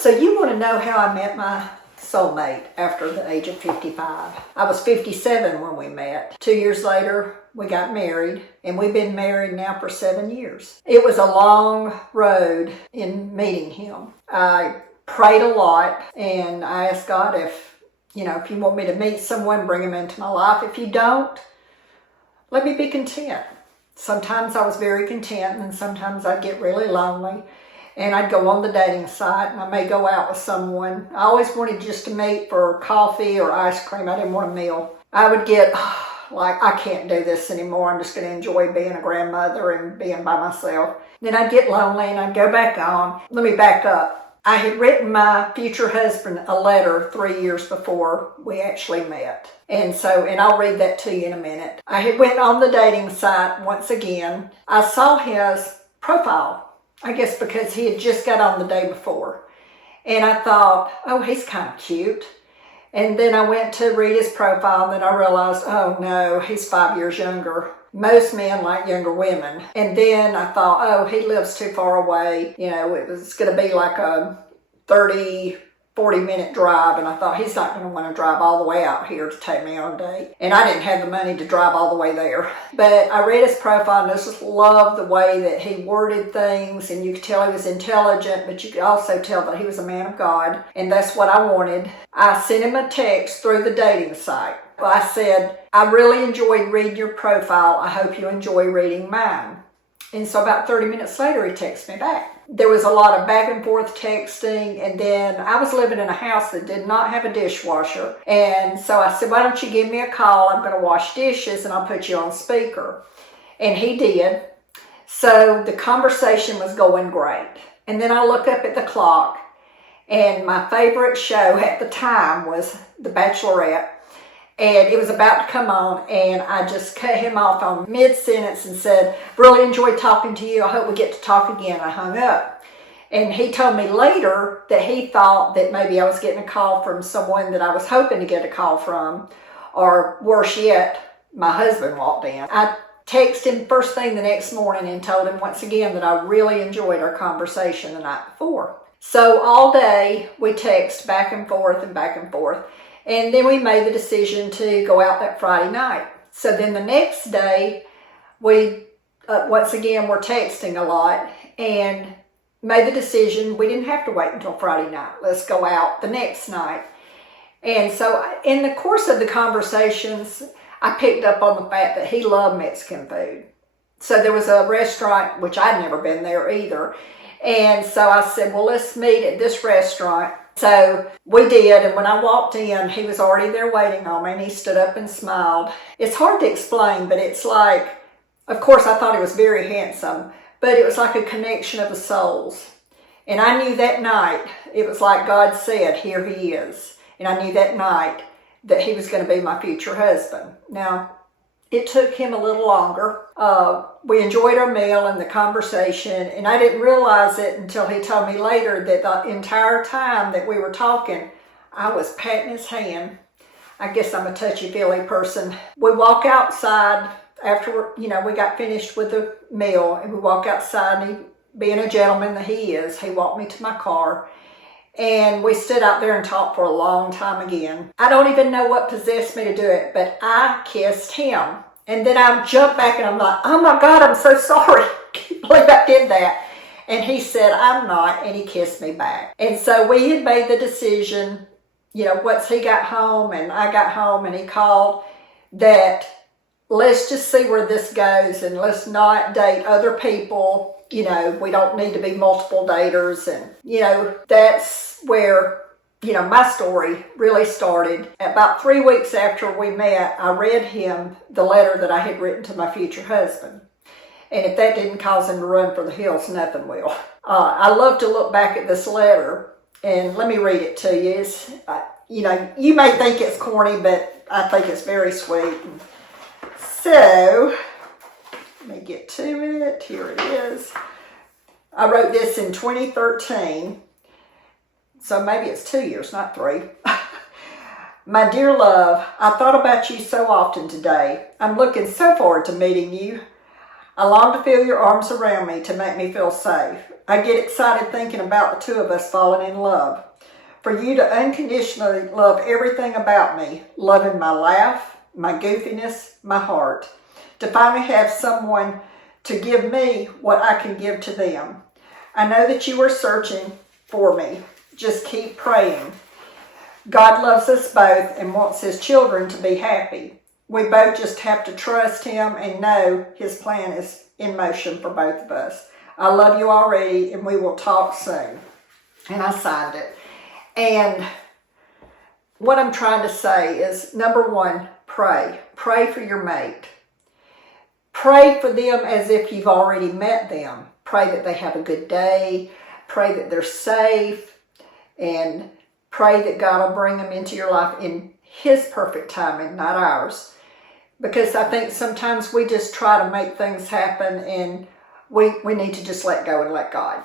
So you want to know how I met my soulmate after the age of 55. I was 57 when we met. 2 years later, we got married, and we've been married now for 7 years. It was a long road in meeting him. I prayed a lot, and I asked God if you want me to meet someone, bring him into my life. If you don't, let me be content. Sometimes I was very content, and sometimes I'd get really lonely. And I'd go on the dating site, and I may go out with someone. I always wanted just to meet for coffee or ice cream. I didn't want a meal. I would get like, I can't do this anymore. I'm just going to enjoy being a grandmother and being by myself. Then I'd get lonely, and I'd go back on. Let me back up. I had written my future husband a letter 3 years before we actually met. And I'll read that to you in a minute. I had went on the dating site once again. I saw his profile. I guess because he had just got on the day before. And I thought, oh, he's kind of cute. And then I went to read his profile, and then I realized, oh no, he's 5 years younger. Most men like younger women. And then I thought, oh, he lives too far away. It was going to be like a 40-minute drive. And I thought, he's not going to want to drive all the way out here to take me on a date. And I didn't have the money to drive all the way there. But I read his profile, and I just loved the way that he worded things. And you could tell he was intelligent, but you could also tell that he was a man of God. And that's what I wanted. I sent him a text through the dating site. I said, I really enjoyed reading your profile. I hope you enjoy reading mine. And so about 30 minutes later, he texted me back. There was a lot of back and forth texting, and then I was living in a house that did not have a dishwasher. And so I said, why don't you give me a call? I'm going to wash dishes, and I'll put you on speaker. And he did. So the conversation was going great. And then I look up at the clock, and my favorite show at the time was The Bachelorette. And it was about to come on, and I just cut him off on mid-sentence and said, really enjoyed talking to you. I hope we get to talk again. I hung up. And he told me later that he thought that maybe I was getting a call from someone that I was hoping to get a call from, or worse yet, my husband walked in. I texted him first thing the next morning and told him once again that I really enjoyed our conversation the night before. So all day we text back and forth and back and forth. And then we made the decision to go out that Friday night. So then the next day, we, once again, were texting a lot and made the decision we didn't have to wait until Friday night. Let's go out the next night. And so in the course of the conversations, I picked up on the fact that he loved Mexican food. So there was a restaurant, which I'd never been there either. And so I said, well, let's meet at this restaurant. So we did, and when I walked in, he was already there waiting on me, and he stood up and smiled. It's hard to explain, but it's like, of course, I thought he was very handsome, but it was like a connection of the souls. And I knew that night, it was like God said, here he is. And I knew that night that he was going to be my future husband. Now, it took him a little longer. We enjoyed our meal and the conversation, and I didn't realize it until he told me later that the entire time that we were talking, I was patting his hand. I guess I'm a touchy-feely person. We walk outside after, we got finished with the meal, and we walk outside, and he, being a gentleman that he is, he walked me to my car, and we stood out there and talked for a long time again. I don't even know what possessed me to do it, but I kissed him. And then I jumped back and I'm like, oh my God, I'm so sorry. I can't believe I did that. And he said, I'm not, and he kissed me back. And so we had made the decision, once he got home and I got home and he called, that let's just see where this goes and let's not date other people. We don't need to be multiple daters. And, that's where, my story really started. About 3 weeks after we met, I read him the letter that I had written to my future husband. And if that didn't cause him to run for the hills, nothing will. I love to look back at this letter, and let me read it to you. It's, you may think it's corny, but I think it's very sweet. So, let me get to it. Here it is. I wrote this in 2013. So maybe it's 2 years, not 3. My dear love, I thought about you so often today. I'm looking so forward to meeting you. I long to feel your arms around me to make me feel safe. I get excited thinking about the two of us falling in love. For you to unconditionally love everything about me, loving my laugh, my goofiness, my heart. To finally have someone to give me what I can give to them. I know that you are searching for me. Just keep praying. God loves us both and wants his children to be happy. We both just have to trust him and know his plan is in motion for both of us. I love you already, and we will talk soon. And I signed it. And what I'm trying to say is, number one, pray. Pray for your mate. Pray for them as if you've already met them. Pray that they have a good day. Pray that they're safe. And pray that God will bring them into your life in his perfect timing, not ours. Because I think sometimes we just try to make things happen, and we need to just let go and let God.